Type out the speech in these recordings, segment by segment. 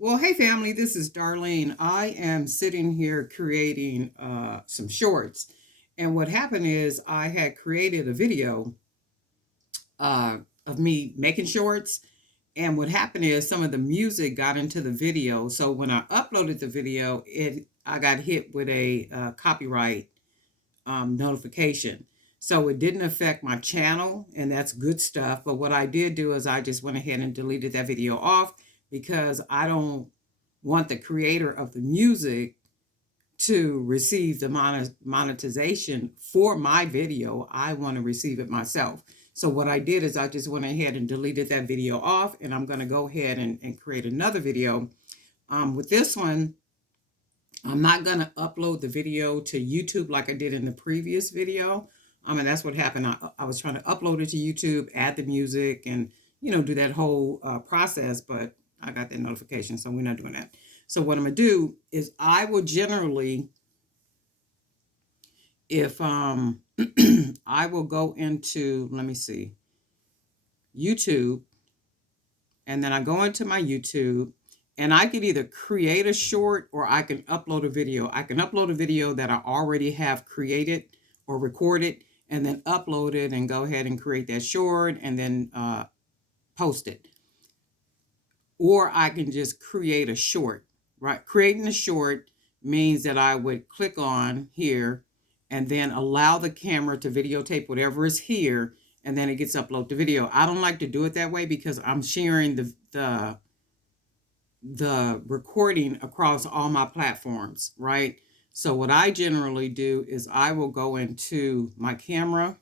Well, hey family, this is Darlene. I am sitting here creating some shorts. And what happened is I had created a video uh, of me making shorts. And what happened is some of the music got into the video. So when I uploaded the video, I got hit with a copyright notification. So it didn't affect my channel, and that's good stuff. But what I did do is I just went ahead and deleted that video off because I don't want the creator of the music to receive the monetization for my video. I want to receive it myself. So what I did is I just went ahead and deleted that video off, and I'm going to go ahead and create another video. With this one, I'm not going to upload the video to YouTube like I did in the previous video. And that's what happened. I was trying to upload it to YouTube, add the music, and do that whole process, but I got that notification, so we're not doing that. So what I'm gonna do is I will generally, if I will go into, let me see, YouTube, and then I go into my YouTube, and I can either create a short or I can upload a video. I can upload a video that I already have created or recorded, and then upload it and go ahead and create that short and then post it. Or I can just create a short, right? Creating a short means that I would click on here and then allow the camera to videotape whatever is here, and then it gets uploaded to video. I don't like to do it that way because I'm sharing the recording across all my platforms, right? So what I generally do is I will go into my camera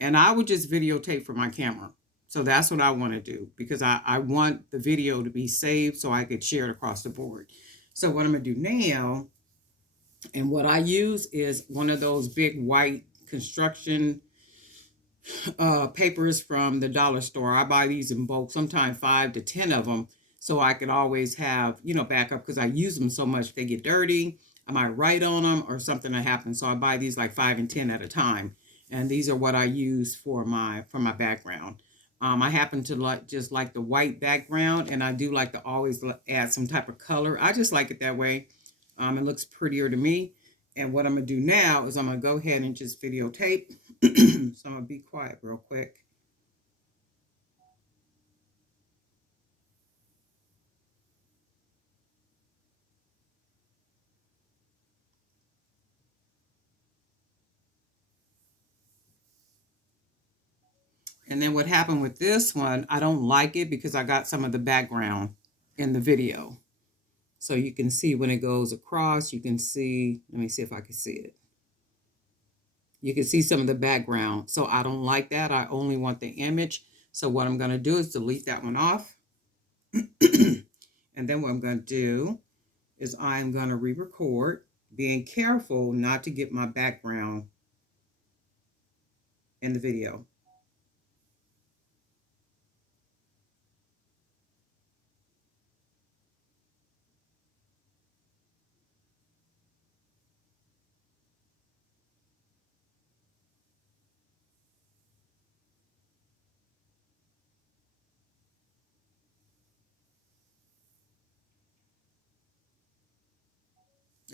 and I would just videotape from my camera. So that's what I want to do because I want the video to be saved so I could share it across the board. So what I'm going to do now, and what I use is one of those big white construction papers from the dollar store. I buy these in bulk, sometimes 5 to 10 of them, so I could always have, backup because I use them so much. If they get dirty, I might write on them or something that happens. So I buy these like 5 and 10 at a time. And these are what I use for my background. I happen to like the white background, and I do like to always add some type of color. I just like it that way. It looks prettier to me. And what I'm gonna do now is I'm gonna go ahead and just videotape. So I'm gonna be quiet real quick. And then what happened with this one, I don't like it because I got some of the background in the video. So you can see when it goes across, you can see, let me see if I can see it. You can see some of the background. So I don't like that. I only want the image. So what I'm going to do is delete that one off. And then what I'm going to do is I'm going to re-record, being careful not to get my background in the video.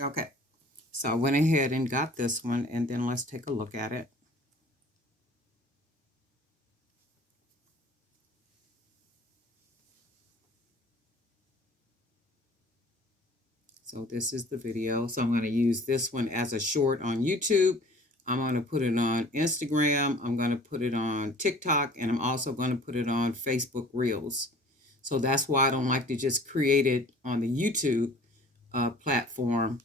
Okay, so I went ahead and got this one, and then let's take a look at it. So this is the video. So I'm going to use this one as a short on YouTube. I'm going to put it on Instagram. I'm going to put it on TikTok, and I'm also going to put it on Facebook Reels. So that's why I don't like to just create it on the YouTube platform.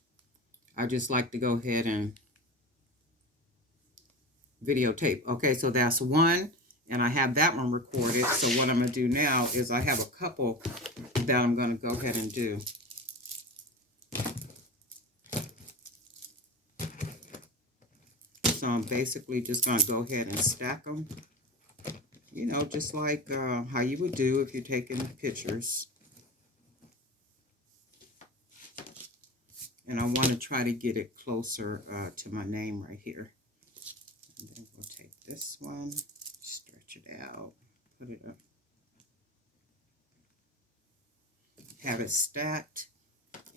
I just like to go ahead and videotape. Okay, so that's one, and I have that one recorded. So what I'm going to do now is I have a couple that I'm going to go ahead and do. So I'm basically just going to go ahead and stack them, just like how you would do if you're taking pictures. And I want to try to get it closer to my name right here. And then we'll take this one, stretch it out, put it up. have it stacked.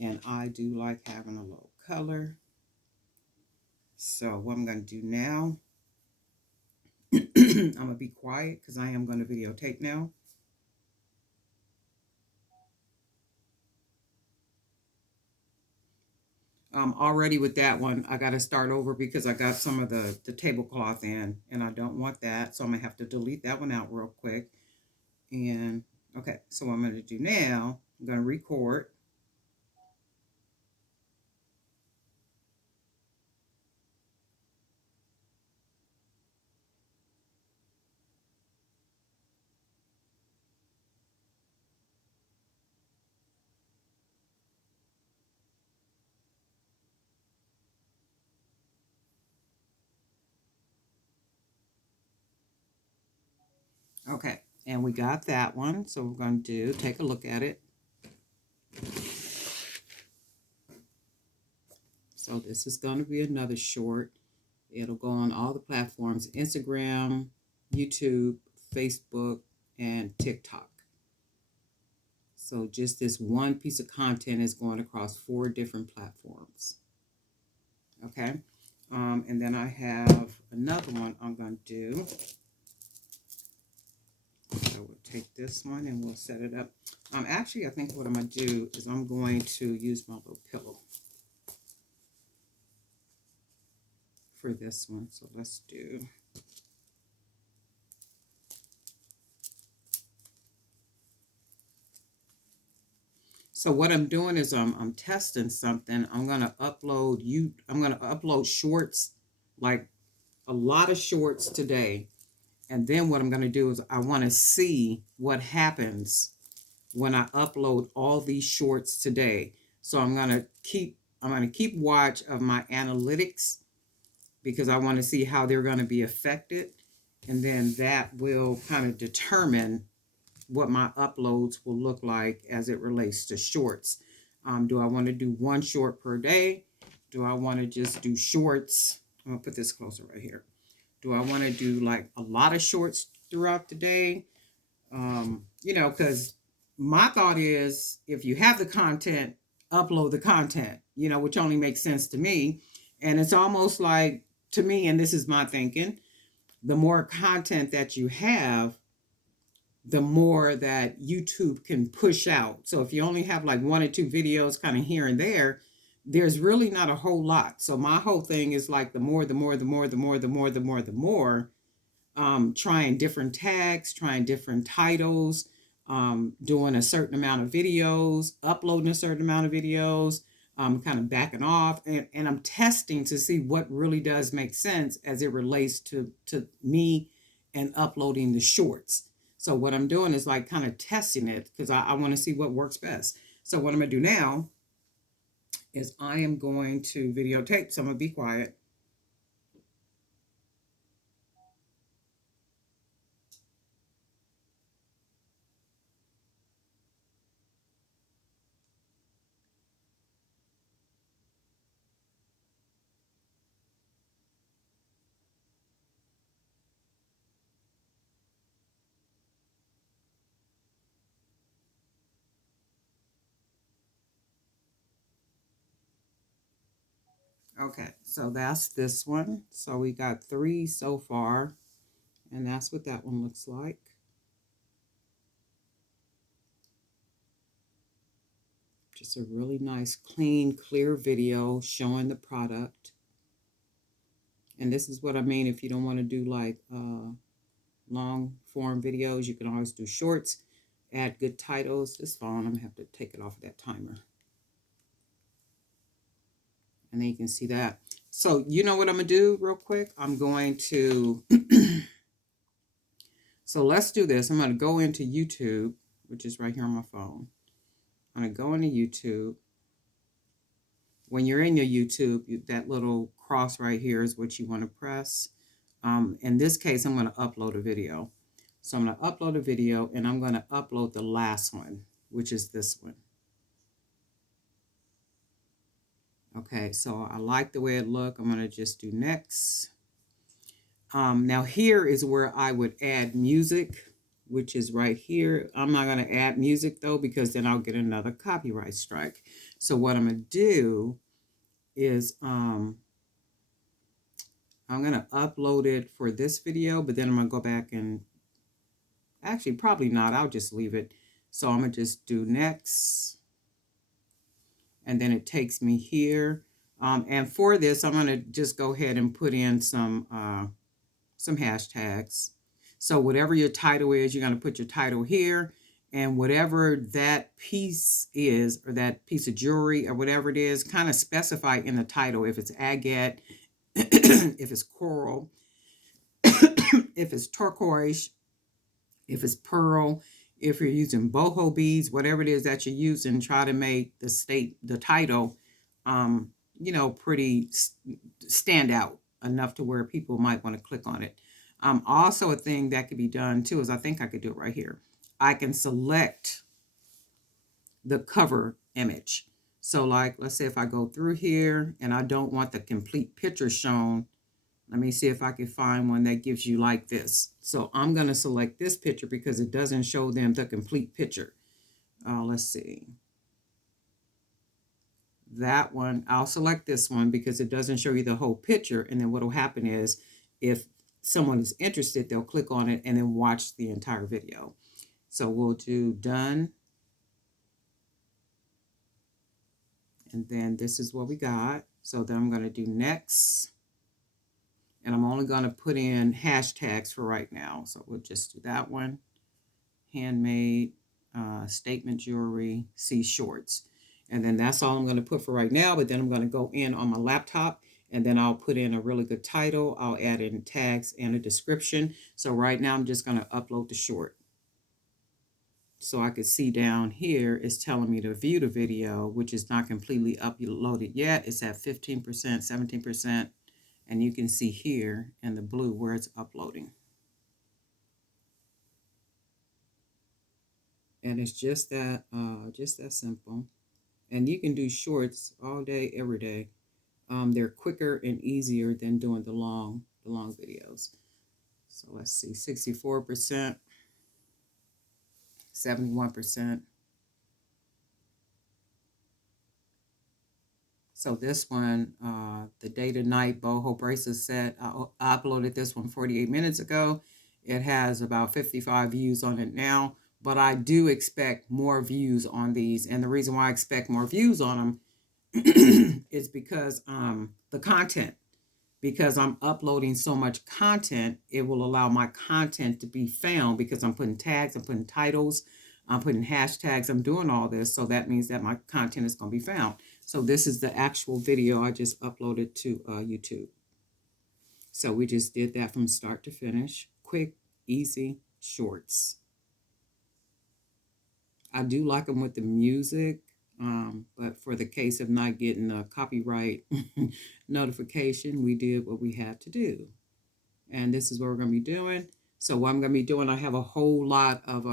And I do like having a little color. So what I'm going to do now, I'm going to be quiet because I am going to videotape now. Already with that one, I got to start over because I got some of the tablecloth in and I don't want that. So I'm going to have to delete that one out real quick. And okay, so what I'm going to do now, I'm going to record. Okay, and we got that one. So we're going to take a look at it. So this is going to be another short. It'll go on all the platforms, Instagram, YouTube, Facebook, and TikTok. So just this one piece of content is going across 4 different platforms. Okay. And then I have another one I'm going to do. I will take this one and we'll set it up. Actually, I think what I'm going to do is I'm going to use my little pillow for this one. So let's do. So what I'm doing is I'm testing something. I'm going to upload shorts, like a lot of shorts today. And then what I'm going to do is I want to see what happens when I upload all these shorts today. So I'm going to keep watch of my analytics because I want to see how they're going to be affected. And then that will kind of determine what my uploads will look like as it relates to shorts. Do I want to do 1 short per day? Do I want to just do shorts? I'm going to put this closer right here. Do I want to do like a lot of shorts throughout the day? Because my thought is if you have the content, upload the content, which only makes sense to me. And it's almost like, to me, and this is my thinking, the more content that you have, the more that YouTube can push out. So if you only have like 1 or 2 videos kind of here and there, there's really not a whole lot. So my whole thing is like the more, trying different tags, trying different titles, doing a certain amount of videos, uploading a certain amount of videos, kind of backing off. And I'm testing to see what really does make sense as it relates to me and uploading the shorts. So what I'm doing is like kind of testing it because I want to see what works best. So what I'm going to do now is I am going to videotape. So I'm going to be quiet. Okay, so that's this one. So we got 3 so far, and that's what that one looks like. Just a really nice, clean, clear video showing the product. And this is what I mean if you don't want to do like long form videos, you can always do shorts, add good titles. This phone, I'm going to have to take it off of that timer. And then you can see that. So you know what I'm going to do real quick? I'm going to, so let's do this. I'm going to go into YouTube, which is right here on my phone. I'm going to go into YouTube. When you're in your YouTube, that little cross right here is what you want to press. In this case, I'm going to upload a video. So I'm going to upload a video, and I'm going to upload the last one, which is this one. Okay, so I like the way it looks. I'm going to just do next. Now here is where I would add music, which is right here. I'm not going to add music though, because then I'll get another copyright strike. So what I'm going to do is I'm going to upload it for this video, but then I'm going to go back and actually probably not. I'll just leave it. So I'm going to just do next. And then it takes me here. And for this, I'm going to just go ahead and put in some hashtags. So whatever your title is, you're going to put your title here. And whatever that piece is, or that piece of jewelry, or whatever it is, kind of specify in the title. If it's agate, if it's coral, if it's turquoise, if it's pearl, if you're using boho beads, whatever it is that you're using, try to make the title, pretty stand out enough to where people might want to click on it. Also, a thing that could be done too is, I think I could do it right here. I can select the cover image. So like, let's say if I go through here and I don't want the complete picture shown, let me see if I can find one that gives you like this. So I'm going to select this picture because it doesn't show them the complete picture. Let's see. That one, I'll select this one because it doesn't show you the whole picture. And then what will happen is, if someone is interested, they'll click on it and then watch the entire video. So we'll do done. And then this is what we got. So then I'm going to do next. And I'm only going to put in hashtags for right now. So we'll just do that one. Handmade, statement jewelry, C shorts. And then that's all I'm going to put for right now. But then I'm going to go in on my laptop and then I'll put in a really good title. I'll add in tags and a description. So right now I'm just going to upload the short. So I could see down here, it's telling me to view the video, which is not completely uploaded yet. It's at 15%, 17%. And you can see here in the blue where it's uploading. And it's just that simple. And you can do shorts all day, every day. They're quicker and easier than doing the long videos. So let's see, 64%, 71%. So this one, the day to night boho bracelet set, I uploaded this one 48 minutes ago. It has about 55 views on it now, but I do expect more views on these. And the reason why I expect more views on them is because the content. Because I'm uploading so much content, it will allow my content to be found because I'm putting tags, I'm putting titles, I'm putting hashtags, I'm doing all this. So that means that my content is going to be found. So this is the actual video I just uploaded to YouTube. So we just did that from start to finish. Quick, easy shorts. I do like them with the music, but for the case of not getting a copyright notification, we did what we had to do. And this is what we're going to be doing. So what I'm going to be doing, I have a whole lot of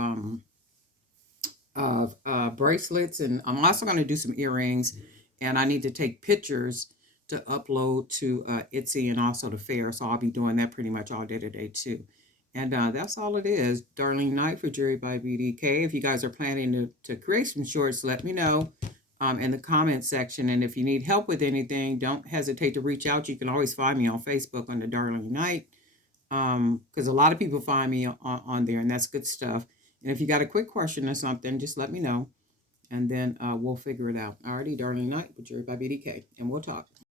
bracelets, and I'm also going to do some earrings, and I need to take pictures to upload to Etsy and also to Fair. So I'll be doing that pretty much all day today too. And that's all it is. Darlene Knight for Jewelry by BDK. If you guys are planning to create some shorts, let me know in the comment section. And if you need help with anything, don't hesitate to reach out. You can always find me on Facebook under Darlene Knight, because a lot of people find me on there, and that's good stuff. And if you got a quick question or something, just let me know, and then we'll figure it out. Alrighty, Darlene Knight with Jewelry by BDK, and we'll talk.